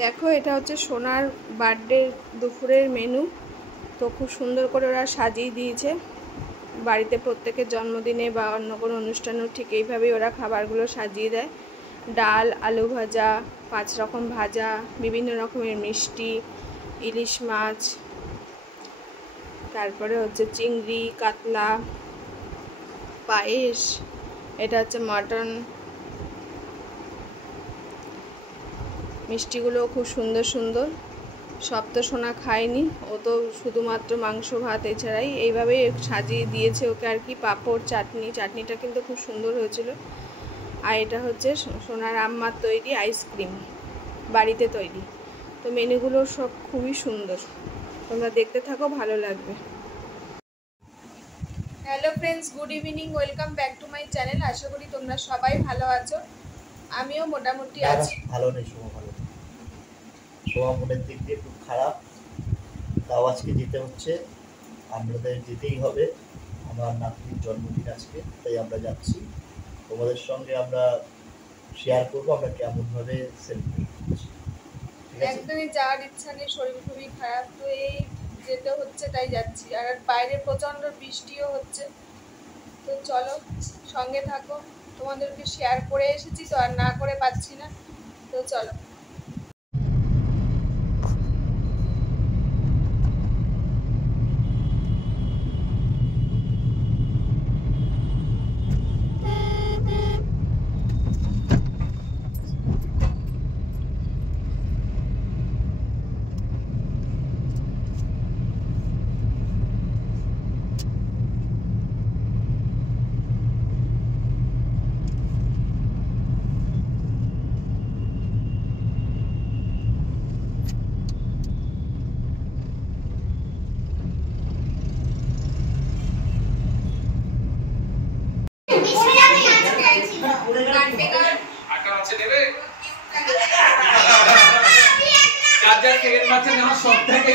দেখো এটা হচ্ছে সোনার বার্থডে দুপুরের মেনু। তো খুব সুন্দর করে ওরা সাজিয়ে দিয়েছে। বাড়িতে প্রত্যেকের জন্মদিনে বা অন্য কোনো অনুষ্ঠানেও ঠিক এইভাবেই ওরা খাবারগুলো সাজিয়ে দেয়। ডাল, আলু ভাজা, 5 রকম ভাজা, বিভিন্ন রকমের মিষ্টি, ইলিশ মাছ, তারপরে হচ্ছে চিংড়ি, কাতলা, পায়েস, এটা হচ্ছে মাটন। মিষ্টিগুলোও খুব সুন্দর সুন্দর। সব তো সোনা খায়নি, ও তো শুধুমাত্র মাংস ভাত এছাড়াই এইভাবেই সাজিয়ে দিয়েছে ওকে আর কি। পাঁপড়, চাটনিটা কিন্তু খুব সুন্দর হয়েছিল। আর এটা হচ্ছে সোনার আম্মার তৈরি আইসক্রিম, বাড়িতে তৈরি। তো মেনুগুলো সব খুবই সুন্দর, তোমরা দেখতে থাকো, ভালো লাগবে। Hello friends, good evening, welcome back to my channel. আশা করি তোমরা সবাই ভালো আছো, আমিও মোটামুটি আছি। ভালো নেই, সোমা মনের দিক দিয়ে খুব খারাপ। তাও আজকে যেতে হচ্ছে, আমাদের যেতেই হবে। আমার নাতনির জন্মদিন আজকে, তাই আমরা যাচ্ছি। তোমাদের সঙ্গে আমরা শেয়ার করবো আমরা কেমনভাবে সেলিব্রেট করছি। একদমই যাওয়ার ইচ্ছা নেই, শরীর খুবই খারাপ, তো এই যেতে হচ্ছে তাই যাচ্ছি। আর বাইরে প্রচণ্ড বৃষ্টিও হচ্ছে। তো চলো সঙ্গে থাকো, তোমাদেরকে শেয়ার করে এসেছি তো আর না করে পাচ্ছি না। তো চলো।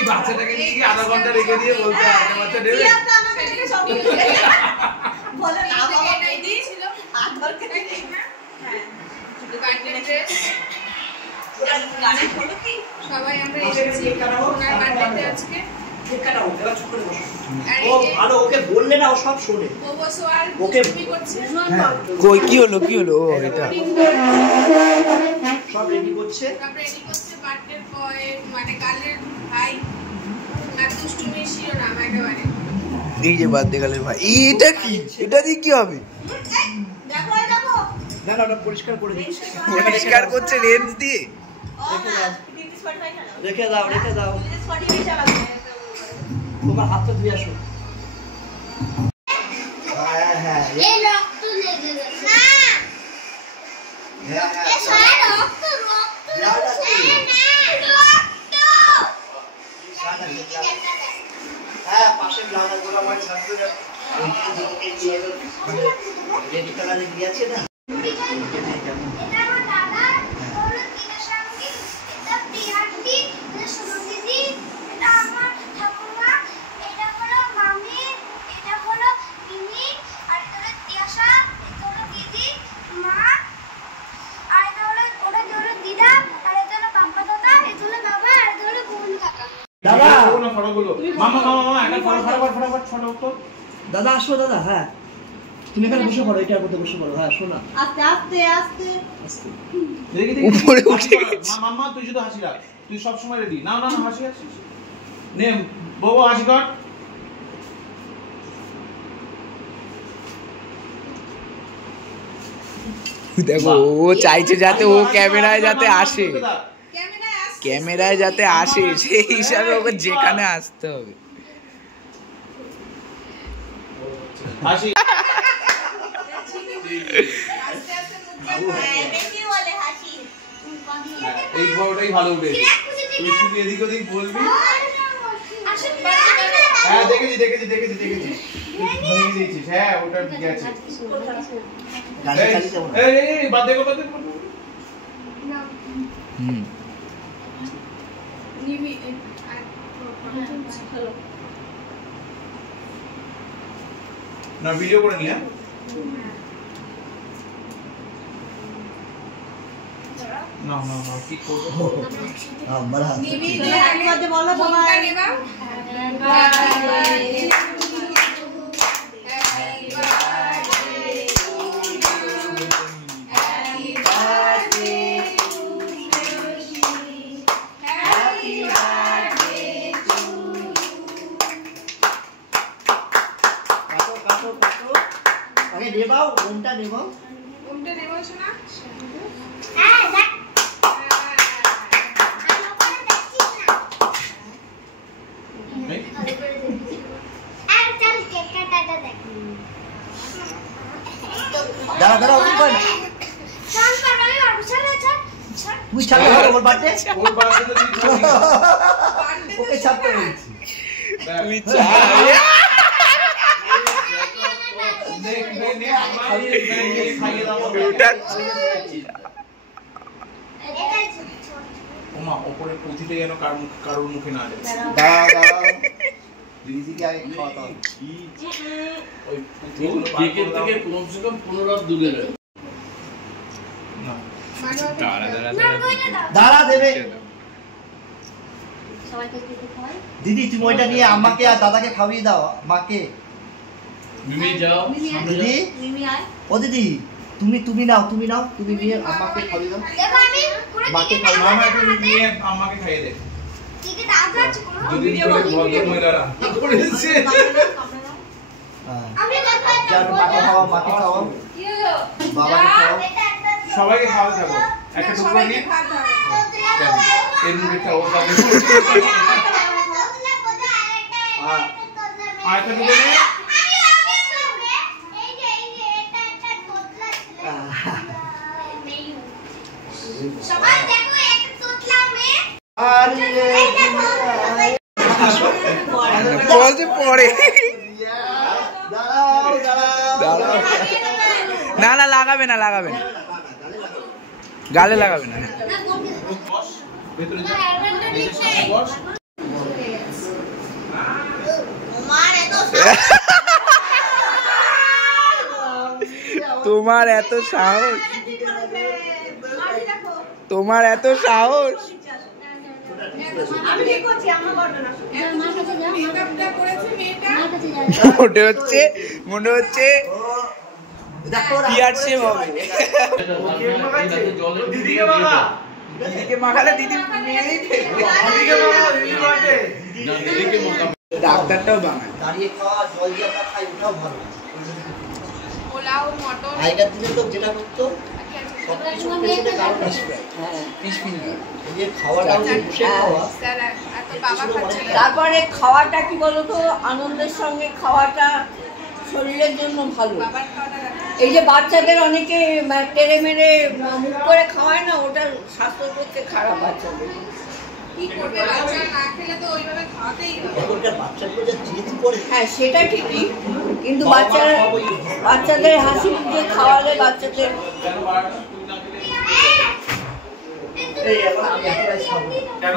বাচ্চাটাকে নিয়ে আধা ঘন্টা রেখে দিয়ে বলতে বাচ্চা দেবে সবাই আমরা এসেছি ওনার বার্থডেতে আজকে। ওকে বললে না, ও সব শোনে। ওকে করছে কই কি হলো এটা সব রেডি করছে বার্থডের পয়েন্ট, মানে কালের ভাই আর দুষ্টুমি শিরোনাম একেবারে। এই যে বার্থডে কালের ভাই, এটা কি, এটা দিয়ে কি হবে? না না, ওটা পরিষ্কার করে দিচ্ছে। পরিষ্কার করছে রেঞ্জ দিয়ে। রেখে দাও তোমার হাতটা ধুয়ে আসো। হ্যাঁ পাশে রেডি কালারে গিয়েছে না। দাদা আসো দাদা। হ্যাঁ তুমি এখানে বসে পড়ো, এটার মধ্যে বসে পড়ো। হ্যাঁ শোনা, আস্তে আস্তে আস্তে আস্তে উপরে উঠে গেছে। মাম্মা তুই শুধু হাসি রাখ, তুই সব সময় রেডি। না না হাসি নে বাবা, হাসি কর। দেখো ও চাইছে যাতে ও ক্যামেরায় যাতে আসে, ক্যামেরায় যাতে আসে, সেই হিসাবে ওকে যেখানে আসতে হবে। হাসি এই বড়টাই ভালো উঠেছে। তুই শুধু এদিক ওদিক বলবি। হ্যাঁ দেখেছি ভেঙে দিয়েছিস। হ্যাঁ ওটা ঠিক আছে। এই বাদ দেখো না, ভিডিও করে নিয়ে না না না কি করব আমরা হ্যাপি বার্থডে বলো সবাই আগে দেবাও ওমটা দেবাও শোনা দাঁড়া দাঁড়া তুই ছাড়া ওর বার্থডে ওর বার্থডে তো ওকে ছাড়তে বলছি তুই চা ওমা ওপরে পুঁথিতে যেন কারোর মুখে না যায়। দাঁড়াও দাঁড়াও দিদিকে আগে খাওয়াতে হবে ওই পুঁথিগুলো কেকের থেকে কমসে কম 15 দূরে রয়ে। না দাঁড়া দেবে সবাইকে কেটে খাওয়াই দিদি তুমি ওইটা নিয়ে আমাকে আর দাদাকে খাওয়িয়ে দাও মাকে মিমি যাও দিদি মিমি আয় ও দিদি তুমি নাও তুমি নিয়ে আমাকে খাওয়িয়ে দাও মাকে খাওয়িয়ে মামা একটু নিয়ে আমাকে খাইয়ে দে যদি ভদ্র মহিলারা করেছে মাকে খাওয়াও বাবাকে খাওয়াও সবাইকে খাওয়া যাবো একটা টুকরো নিয়ে এর মুখে খাওয়া যাবে আর একটা টুকরো নিয়ে বলছে পরে দাঁড়াও দাঁড়াও। না না লাগাবে না গালে লাগাবে না বস ভেতরে যা এই সামনে বস তোমার এত সাহস আমি ঠিক করছি আমার ঘটনা আমার কাছে যাও মেকআপটা করেছে মেয়েটা আমার কাছে যাও মনে হচ্ছে বিয়ার শেভ হবে দিদিকে বাবা দিদিকে মাখালে দিদি মেয়েই খেলবে। ডাক্তারটাও বাঙালি দাঁড়িয়ে খাওয়া জল দিয়ে আমরা খাই ওটাও ভালো পোলাও মটন আগেকার দিনে তো যেটা করতো সবকিছু পেছনে কারণ আসবে এই যে খাওয়াটাও যে বসে খাওয়া স্যার এত বাবা খাচ্ছে না। তারপরে খাওয়াটা কি বলতো আনন্দের সঙ্গে খাওয়াটা শরীরের জন্য ভালো। বাবার খাওয়াটা রাখা। এই যে বাচ্চাদের অনেকে টেরে মেরে মুখ করে খাওয়ায় না, ওটা স্বাস্থ্যের পক্ষে খারাপ বাচ্চাদের। কি করবে বাচ্চা না খেলে তো ওইভাবে খাওয়াতেই হবে। এখনকার বাচ্চাগুলো যা জিদ করে হ্যাঁ সেটা ঠিকই, কিন্তু বাচ্চাদের হাসি মুখে খাওয়ালে বাচ্চাদের এই এখন আমি একটাই খাবো কেন